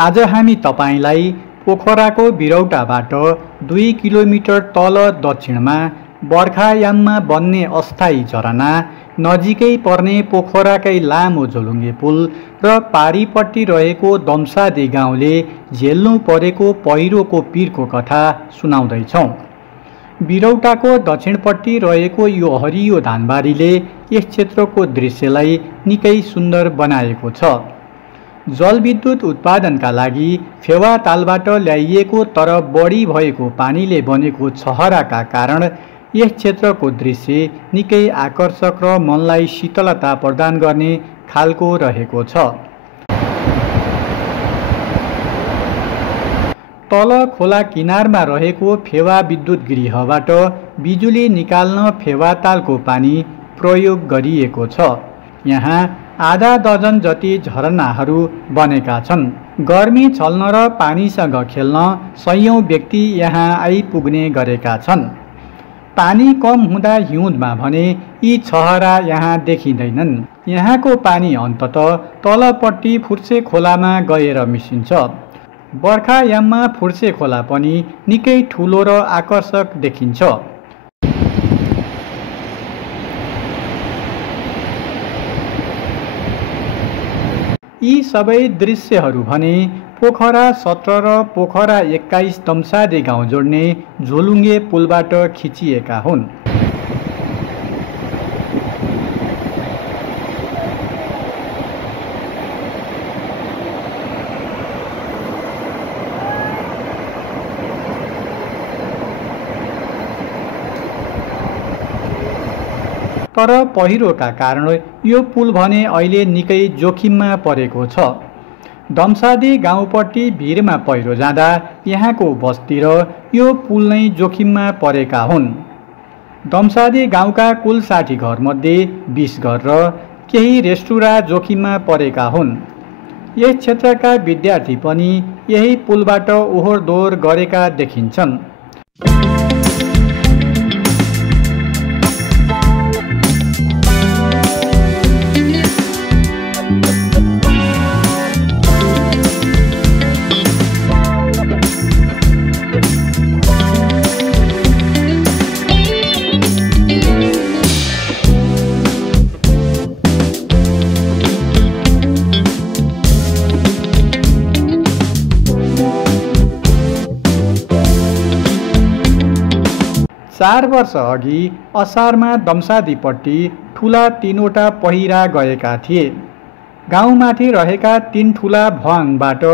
आज हामी तपाईलाई पोखराको बिरौटाबाट 2 किलोमिटर तल दक्षिणमा बर्खायाममा बन्ने अस्थायी झरना, नजिकै पर्ने पोखराकै लामो झोलुङ्गे पुल र पारीपट्टि रहेको दम्सादी गाउँले झेल्नु परेको पहिरोको पीरको कथा सुनाउँदैछौँ। बिरौटाको दक्षिणपट्टि रहेको यो हरियो धानबारीले यस क्षेत्रको दृश्यलाई निकै सुन्दर बनाएको छ। जलविद्युत उत्पादनका लागि फेवातालबाट ल्याइएको तर बढी भएको पानीले बनेको छहराका कारण यस क्षेत्रको दृश्य निकै आकर्षक र मनलाई शीतलता प्रदान गर्ने खालको रहेको छ। तल खोला किनारमा रहेको फेवा विद्युत गृहबाट बिजुली निकाल्न फेवातालको पानी प्रयोग गरिएको छ। यहाँ आधा दर्जन जति झरनाहरू बनेका छन्। गर्मी छल्न र पानीसँग खेल्न सयौं व्यक्ति यहाँ आइपुग्ने गरेका छन्। पानी कम हुँदा हिउँदमा भने यी छहरा यहाँ देखिँदैनन्। यहाँको पानी अन्ततः तलपट्टि फुर्से खोलामा गएर मिसिन्छ। बर्खायाममा फुर्से खोला पनि निकै ठुलो र आकर्षक देखिन्छ। यी सबै दृश्यहरू भने पोखरा 17 र पोखरा 21 दम्सादी गाउँ जोड्ने झोलुङ्गे पुलबाट खिचिएका हुन्। तर पहिरोका कारण यो पुल भने अहिले निकै जोखिममा परेको छ। दम्सादी गाउँपट्टि भिरमा पहिरो जाँदा यहाँको बस्ती र यो पुल नै जोखिममा परेका हुन्। दम्सादी गाउँका कुल 60 घरमध्ये 20 घर र केही रेस्टुरा जोखिममा परेका हुन्। यस क्षेत्रका विद्यार्थी पनि यही पुलबाट ओहोर दोहोर गरेका देखिन्छन्। चार वर्ष अघि असारमा दम्सादीपट्टि ठुला 3वटा पहिरा गएका थिए। गाउँमाथि रहेका 3 ठुला भवाङबाट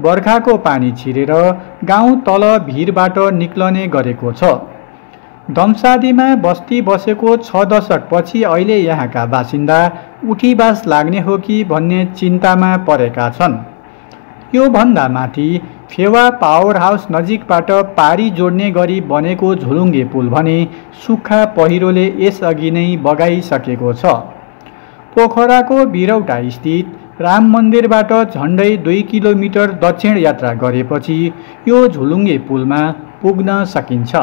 बर्खाको पानी छिरेर गाउँ तल भिरबाट निक्लने गरेको छ। दम्सादीमा बस्ती बसेको 6 दशकपछि अहिले यहाँका बासिन्दा उठीबास लाग्ने हो कि भन्ने चिन्तामा परेका छन्। यो भन्दा माथि फेवा पावर हाउस नजिकबाट पारी जोड्ने गरी बनेको झोलुङ्गे पुल भने सुक्खा पहिरोले यसअघि नै बगाइसकेको छ। पोखराको बिरौटा स्थित राम मन्दिरबाट झन्डै 2 किलोमिटर दक्षिण यात्रा गरेपछि यो झोलुङ्गे पुलमा पुग्न सकिन्छ।